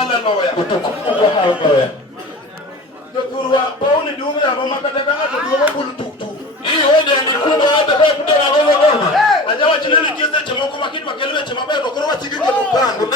haleluya. Utukufu kwa haleluya. Jokurwa pauni dume ya mama kataka hata dume bulu tuktuk. Hii hoja ni kubwa hata kwa kutoka ngoma. Ajawa chineli kize chama kwa kitu makelele chama bado kwa chigike mpango.